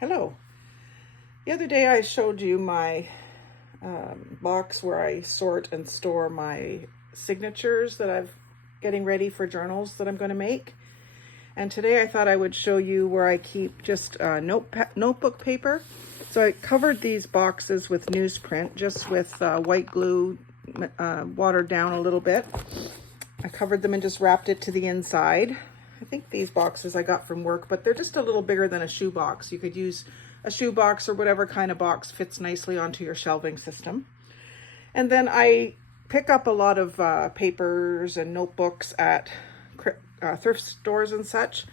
Hello. The other day I showed you my box where I sort and store my signatures that I'm getting ready for journals that I'm going to make. And today I thought I would show you where I keep just notebook paper. So I covered these boxes with newsprint, just with white glue, watered down a little bit. I covered them and just wrapped it to the inside. I think these boxes I got from work, but they're just a little bigger than a shoe box. You could use a shoe box or whatever kind of box fits nicely onto your shelving system. And then I pick up a lot of papers and notebooks at thrift stores and such.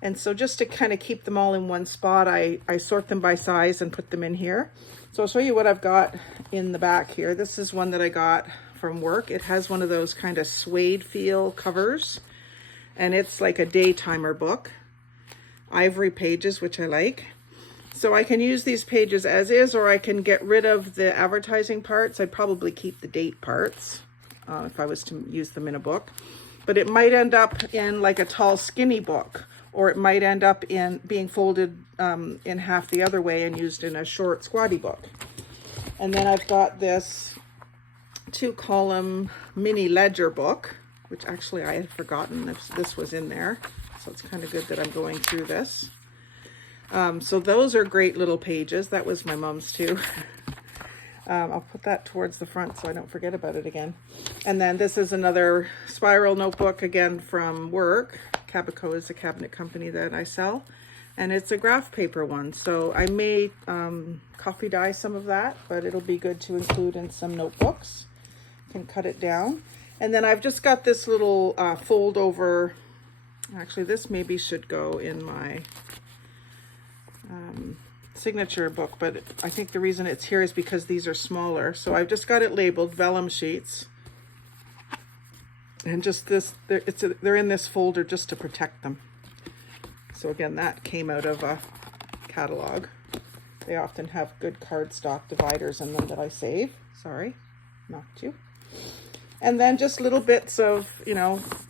And so just to kind of keep them all in one spot, I sort them by size and put them in here. So I'll show you what I've got in the back here. This is one that I got from work. It has one of those kind of suede feel covers, and it's like a day timer book. Ivory pages, which I like. So I can use these pages as is, or I can get rid of the advertising parts. I'd probably keep the date parts if I was to use them in a book. But it might end up in like a tall, skinny book, or it might end up in being folded in half the other way and used in a short, squatty book. And then I've got this 2-column mini ledger book, which actually I had forgotten if this was in there. So it's kind of good that I'm going through this. So those are great little pages. That was my mom's too. I'll put that towards the front so I don't forget about it again. And then this is another spiral notebook, again from work. Cabico is a cabinet company that I sell. And it's a graph paper one. So I may coffee dye some of that, but it'll be good to include in some notebooks. Can cut it down. And then I've just got this little fold over. Actually, this maybe should go in my signature book, but I think the reason it's here is because these are smaller. So I've just got it labeled vellum sheets, and just this, they're in this folder just to protect them. So again, that came out of a catalog. They often have good cardstock dividers in them that I save. Sorry, knocked you. And then just little bits of,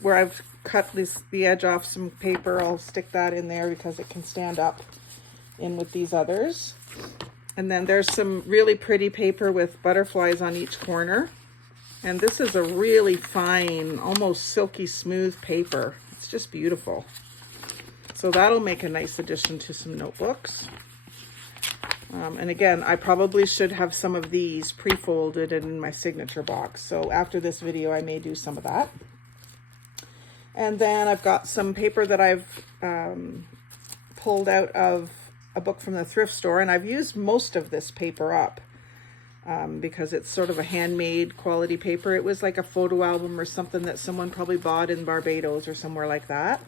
where I've cut the edge off some paper, I'll stick that in there because it can stand up in with these others. And then there's some really pretty paper with butterflies on each corner. And this is a really fine, almost silky smooth paper. It's just beautiful. So that'll make a nice addition to some notebooks. And again, I probably should have some of these pre-folded in my signature box. So after this video, I may do some of that. And then I've got some paper that I've pulled out of a book from the thrift store. And I've used most of this paper up because it's sort of a handmade quality paper. It was like a photo album or something that someone probably bought in Barbados or somewhere like that.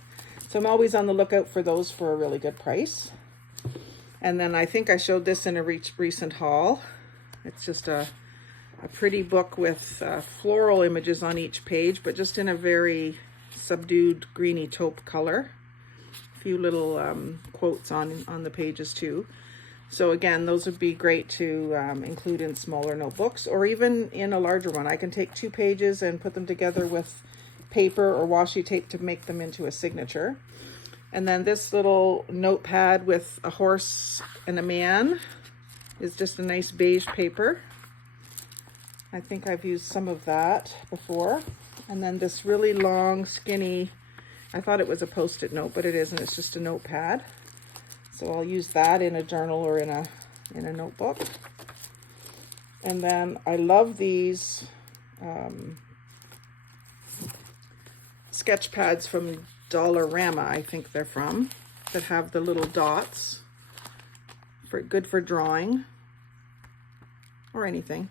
So I'm always on the lookout for those for a really good price. And then I think I showed this in a recent haul. It's just a pretty book with floral images on each page, but just in a very subdued greeny taupe color. A few little quotes on the pages too. So again, those would be great to include in smaller notebooks, or even in a larger one. I can take 2 pages and put them together with paper or washi tape to make them into a signature. And then this little notepad with a horse and a man is just a nice beige paper. I think I've used some of that before. And then this really long, skinny, I thought it was a Post-it note, but it isn't. It's just a notepad. So I'll use that in a journal or in a notebook. And then I love these sketch pads from Dollarama, I think they're from, that have the little dots, good for drawing or anything,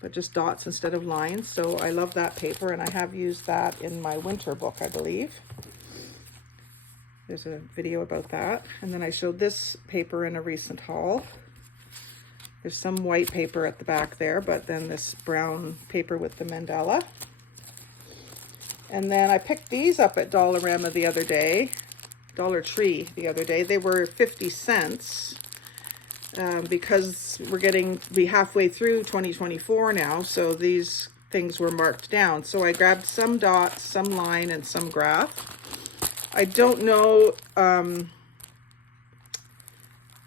but just dots instead of lines. So I love that paper, and I have used that in my winter book, I believe. There's a video about that. And then I showed this paper in a recent haul. There's some white paper at the back there, but then this brown paper with the mandala. And then I picked these up at Dollarama the other day, Dollar Tree the other day. They were 50 cents because we're getting to be halfway through 2024 now. So these things were marked down. So I grabbed some dots, some line, and some graph. I don't know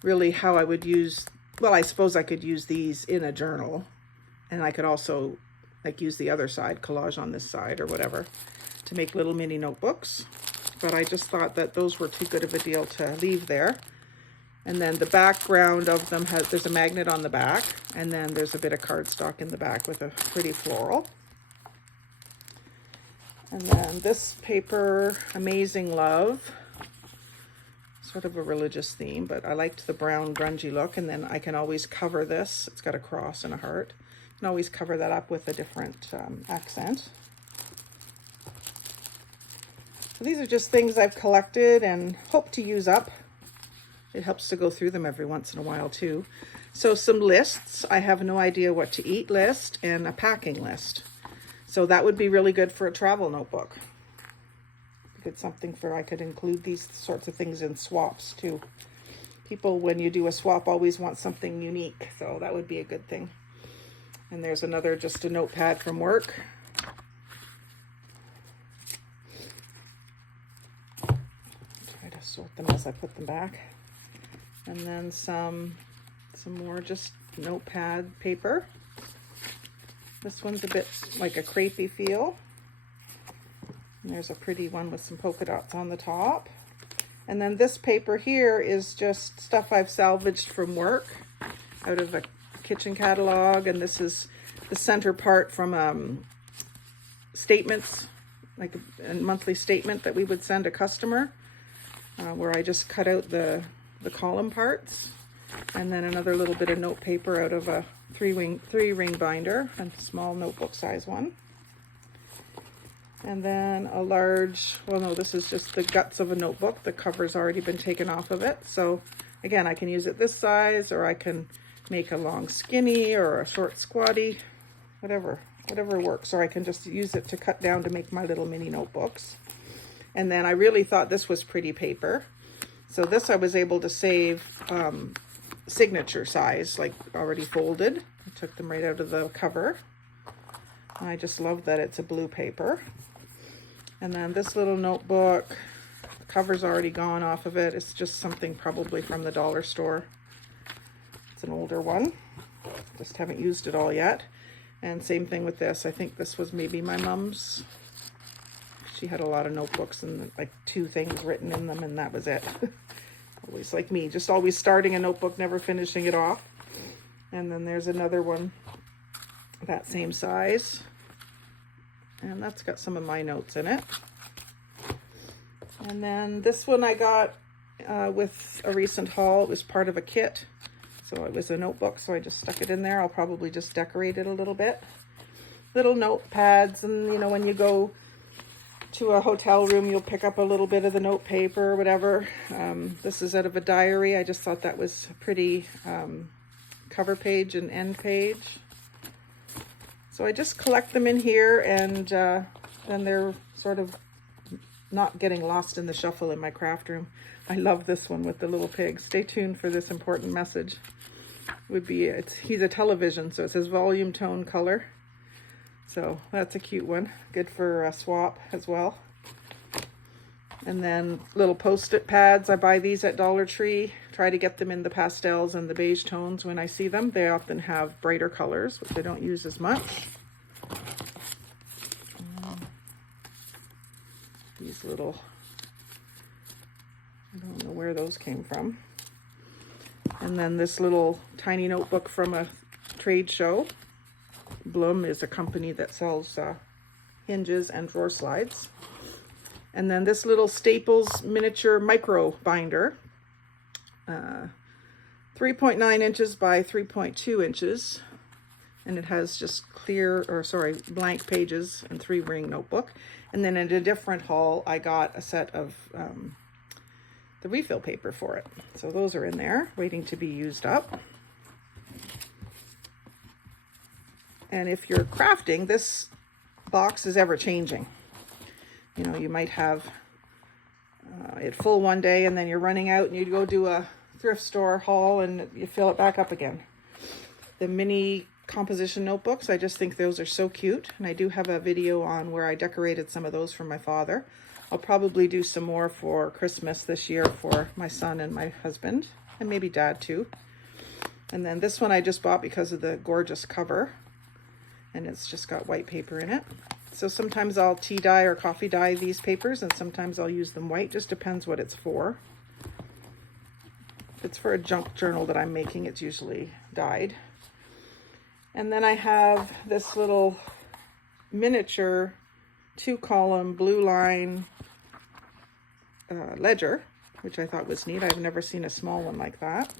really how I would use, well, I suppose I could use these in a journal, and I could also like use the other side, collage on this side or whatever, to make little mini notebooks. But I just thought that those were too good of a deal to leave there. And then the background of them there's a magnet on the back, and then there's a bit of cardstock in the back with a pretty floral. And then this paper, Amazing Love, sort of a religious theme, but I liked the brown grungy look. And then I can always cover this. It's got a cross and a heart. You can always cover that up with a different accent. So these are just things I've collected and hope to use up. It helps to go through them every once in a while too. So some lists. I have no idea what to eat list and a packing list. So that would be really good for a travel notebook. Good something for, I could include these sorts of things in swaps too. People, when you do a swap, always want something unique. So that would be a good thing. And there's another, just a notepad from work. Try to sort them as I put them back. And then some more just notepad paper. This one's a bit like a crepey feel. And there's a pretty one with some polka dots on the top. And then this paper here is just stuff I've salvaged from work out of a kitchen catalog. And this is the center part from statements, like a monthly statement that we would send a customer, where I just cut out the column parts. And then another little bit of note paper out of a three ring binder, a small notebook size one. And then a large, well no, this is just the guts of a notebook. The cover's already been taken off of it. So again, I can use it this size, or I can make a long skinny or a short squatty, whatever works. Or I can just use it to cut down to make my little mini notebooks. And then I really thought this was pretty paper. So this I was able to save signature size, like already folded. I took them right out of the cover. I just love that it's a blue paper. And then this little notebook, the cover's already gone off of it. It's just something probably from the dollar store. It's an older one. Just haven't used it all yet. And same thing with this. I think this was maybe my mom's. She had a lot of notebooks and like 2 things written in them, and that was it. Always like me, just always starting a notebook, never finishing it off. And then there's another one that same size, and that's got some of my notes in it. And then this one I got with a recent haul. It was part of a kit, so it was a notebook, so I just stuck it in there. I'll probably just decorate it a little bit. Little notepads, and you know, when you go to a hotel room, you'll pick up a little bit of the note paper or whatever. This is out of a diary. I just thought that was a pretty cover page and end page. So I just collect them in here, and then they're sort of not getting lost in the shuffle in my craft room. I love this one with the little pig. Stay tuned for this important message. He's a television, so it says volume, tone, color. So that's a cute one. Good for a swap as well. And then little post-it pads. I buy these at Dollar Tree. Try to get them in the pastels and the beige tones when I see them. They often have brighter colors, which I don't use as much. These little, I don't know where those came from. And then this little tiny notebook from a trade show. Bloom is a company that sells hinges and drawer slides. And then this little Staples miniature micro binder, 3.9 inches by 3.2 inches. And it has just blank pages and 3-ring notebook. And then in a different haul, I got a set of the refill paper for it. So those are in there, waiting to be used up. And if you're crafting, this box is ever changing. You know, you might have it full one day, and then you're running out and you go do a thrift store haul and you fill it back up again. The mini composition notebooks, I just think those are so cute. And I do have a video on where I decorated some of those for my father. I'll probably do some more for Christmas this year for my son and my husband. and maybe Dad too. And then this one I just bought because of the gorgeous cover, and it's just got white paper in it. So sometimes I'll tea dye or coffee dye these papers, and sometimes I'll use them white. Just depends what it's for. If it's for a junk journal that I'm making, it's usually dyed. And then I have this little miniature 2-column blue line ledger, which I thought was neat. I've never seen a small one like that.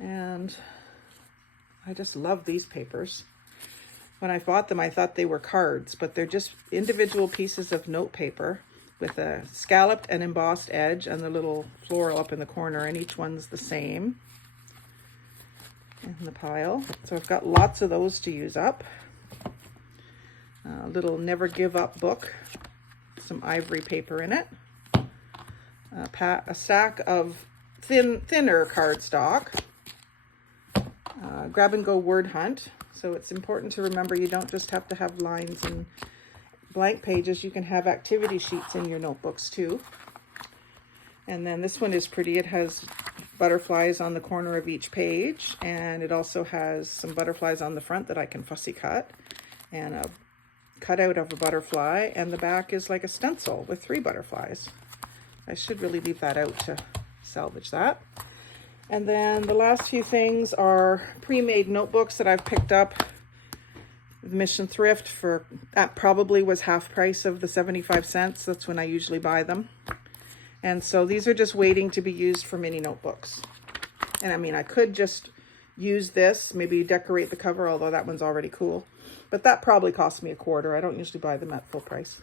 And I just love these papers. When I bought them, I thought they were cards, but they're just individual pieces of note paper with a scalloped and embossed edge and the little floral up in the corner, and each one's the same in the pile. So I've got lots of those to use up. A little never give up book, some ivory paper in it, a stack of thinner cardstock, grab and go word hunt. So it's important to remember you don't just have to have lines and blank pages. You can have activity sheets in your notebooks too. And then this one is pretty. It has butterflies on the corner of each page, and it also has some butterflies on the front that I can fussy cut, and a cutout of a butterfly, and the back is like a stencil with 3 butterflies. I should really leave that out to salvage that. And then the last few things are pre-made notebooks that I've picked up with Mission Thrift for, that probably was half price of the 75 cents. That's when I usually buy them. And so these are just waiting to be used for mini notebooks. And I mean, I could just use this, maybe decorate the cover, although that one's already cool. But that probably cost me $1/4. I don't usually buy them at full price.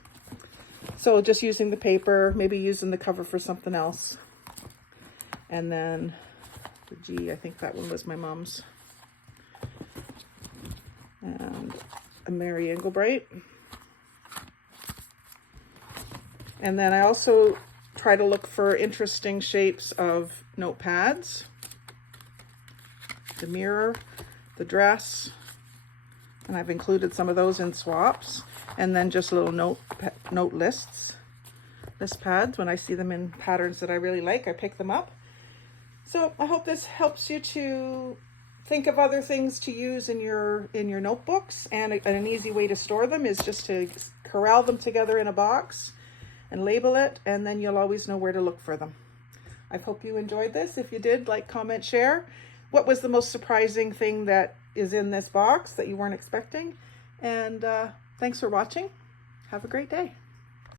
So just using the paper, maybe using the cover for something else. And then the G, I think that one was my mom's. And a Mary Englebright. And then I also try to look for interesting shapes of notepads. The mirror, the dress, and I've included some of those in swaps. And then just little note list pads. When I see them in patterns that I really like, I pick them up. So I hope this helps you to think of other things to use in your notebooks, and an easy way to store them is just to corral them together in a box and label it, and then you'll always know where to look for them. I hope you enjoyed this. If you did, like, comment, share. What was the most surprising thing that is in this box that you weren't expecting? And thanks for watching. Have a great day.